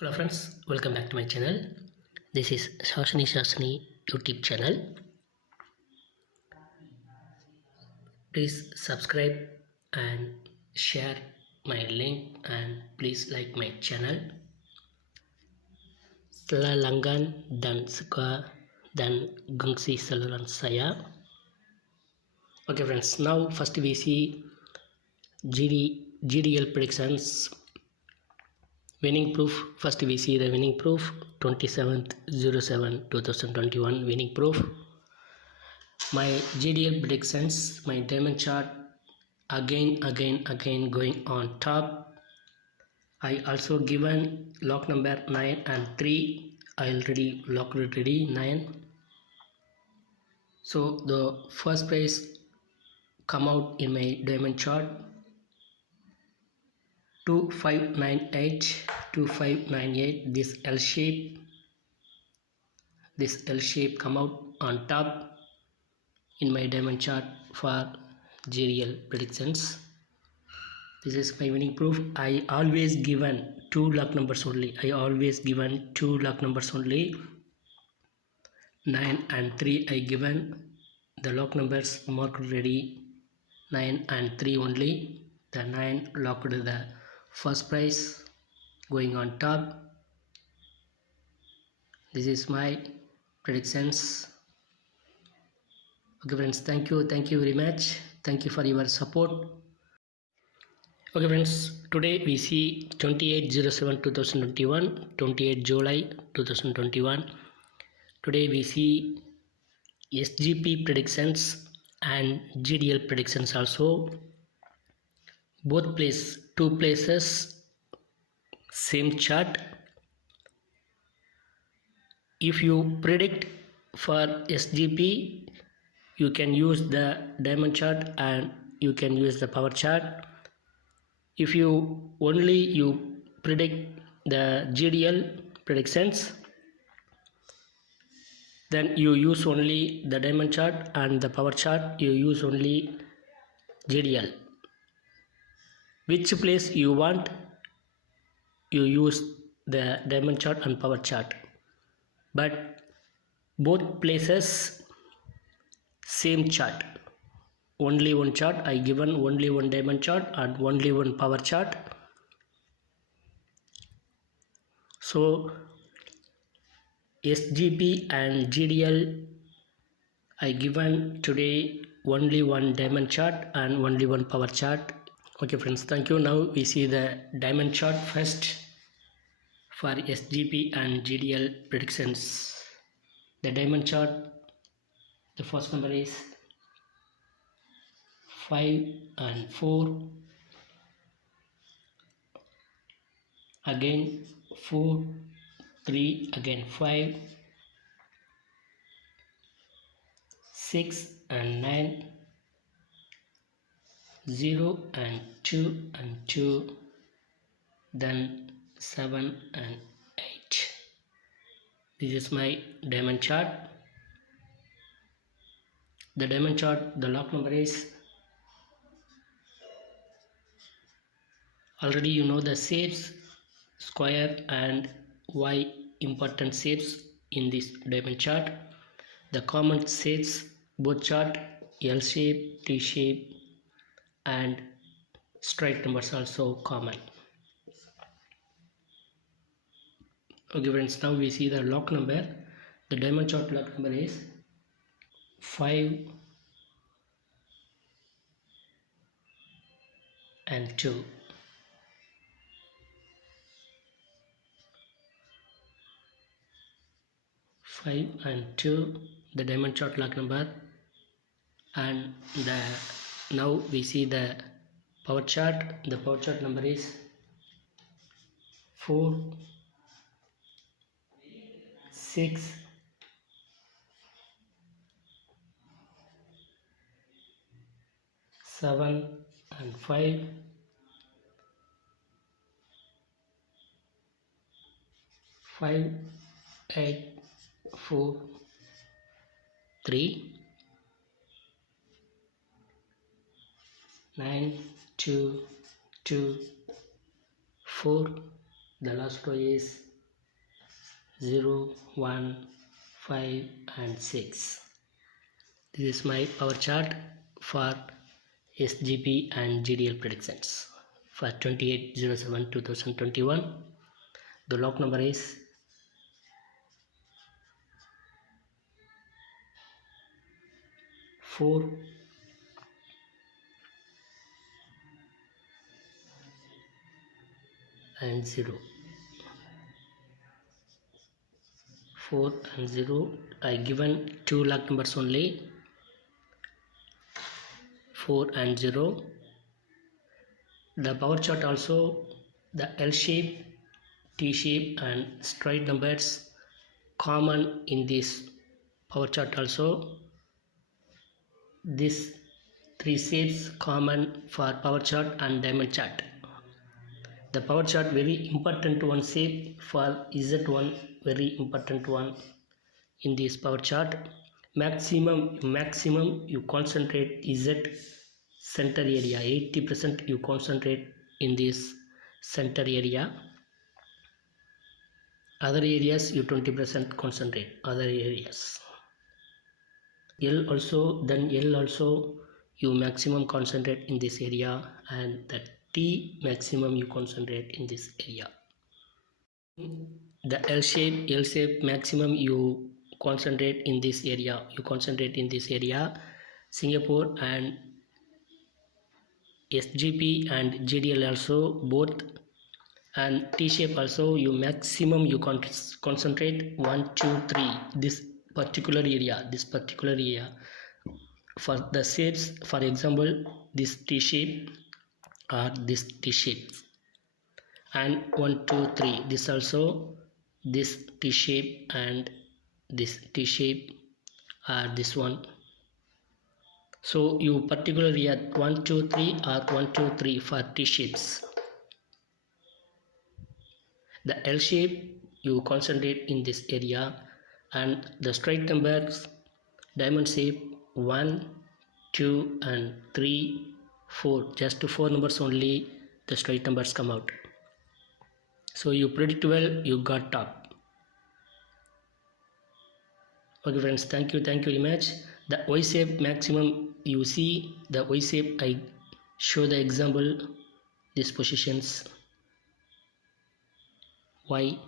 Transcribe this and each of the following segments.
Hello friends, welcome back to my channel. This is Shashani YouTube channel. Please subscribe and share my link and please like my channel. Selalangan dan suka dan gengsi saluran saya. Okay friends, now first we see GDL predictions. Winning proof. First we see the winning proof. 27/07/2021 winning proof. My GDL predictions, my diamond chart again going on top. I also given lock number 9 and 3. I already locked it ready 9. So the first price come out in my diamond chart 2598. This L shape come out on top in my diamond chart for GDL predictions. This is my winning proof. I always given two luck numbers only. 9 and 3 I given. The lock numbers marked ready 9 and 3 only. The 9 locked the first price going on top. This is my predictions. Okay friends, thank you very much. Thank you for your support. Okay friends, today we see 28/07/2021, 28 July 2021. Today we see SGP predictions and GDL predictions also. Both two places, same chart. If you predict for SGP, you can use the diamond chart and you can use the power chart. If you predict the GDL predictions, then you use only the diamond chart, and the power chart you use only GDL. Which place you want, you use the diamond chart and power chart, but both places same chart. Only one chart I given, only one diamond chart and only one power chart. So SGP and GDL I given today only one diamond chart and only one power chart. Okay friends, thank you. Now we see the diamond chart first for SGP and GDL predictions. The diamond chart, the first number is 5 and 4, again 4, 3, again 5, 6 and 9, 0 and 2, then 7 and 8. This is my diamond chart. The diamond chart, the lock number is, already you know the shapes, square and Y important shapes in this diamond chart. The common shapes both chart, L shape, T shape and straight numbers also common. Okay friends, now we see the lock number. The diamond chart lock number is 5 and 2. 5 and 2, the diamond chart lock number. And now we see the power chart. The power chart number is 4, 6, 7 and 5, 5, 8, 4, 3, 9, 2, 2, 4. The last row is 0, 1, 5 and 6. This is my power chart for SGP and GDL predictions for 28/07/2021. The log number is 4 and 0. 4 and 0. I given two log numbers only, 4 and 0. The power chart also, the L shape, T shape and straight numbers common in this power chart also. These three shapes common for power chart and diamond chart. The power chart very important one shape for Z1, very important one in this power chart. Maximum you concentrate Z center area, 80% you concentrate in this center area. Other areas you 20% concentrate, other areas. L also you maximum concentrate in this area, and the T maximum you concentrate in this area. The L shape maximum you concentrate in this area, Singapore, and SGP and GDL also both, and T shape also you maximum you concentrate 1, 2, 3 this particular area. For the shapes, for example, this T shape or this T shape, and 1, 2, 3 this also, this T shape and this T shape or this one. So you particularly at 1, 2, 3 or 1, 2, 3 for T shapes. The L shape you concentrate in this area, and the straight numbers, diamond shape 1, 2 and 3, 4, just 4 numbers only the straight numbers come out. So you predict well, you got top. Okay friends, thank you very much. The Y shape maximum, you see the Y shape, I show the example, these positions Y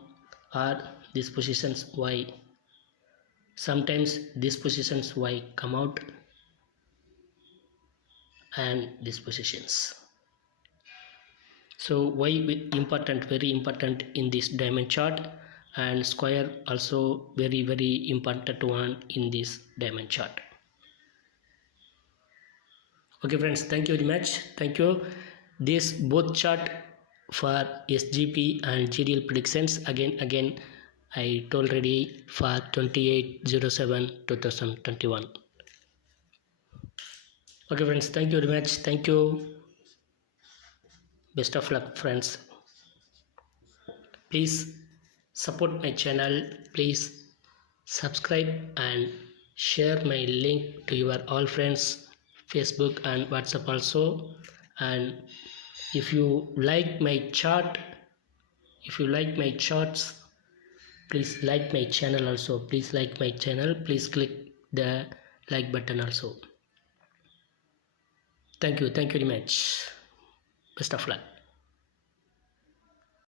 or these positions Y. Sometimes these positions Y come out and these positions. So Y important, very important in this diamond chart, and square also very important one in this diamond chart. Okay friends, thank you very much. Thank you. This both chart for SGP and GDL predictions again I told already for 28/07/2021. Okay friends, thank you very much. Thank you. Best of luck friends. Please support my channel. Please subscribe and share my link to your all friends, Facebook and WhatsApp also. And if you like my chart, if you like my charts, please like my channel also. Please like my channel. Please click the like button also. Thank you very much. Best of luck.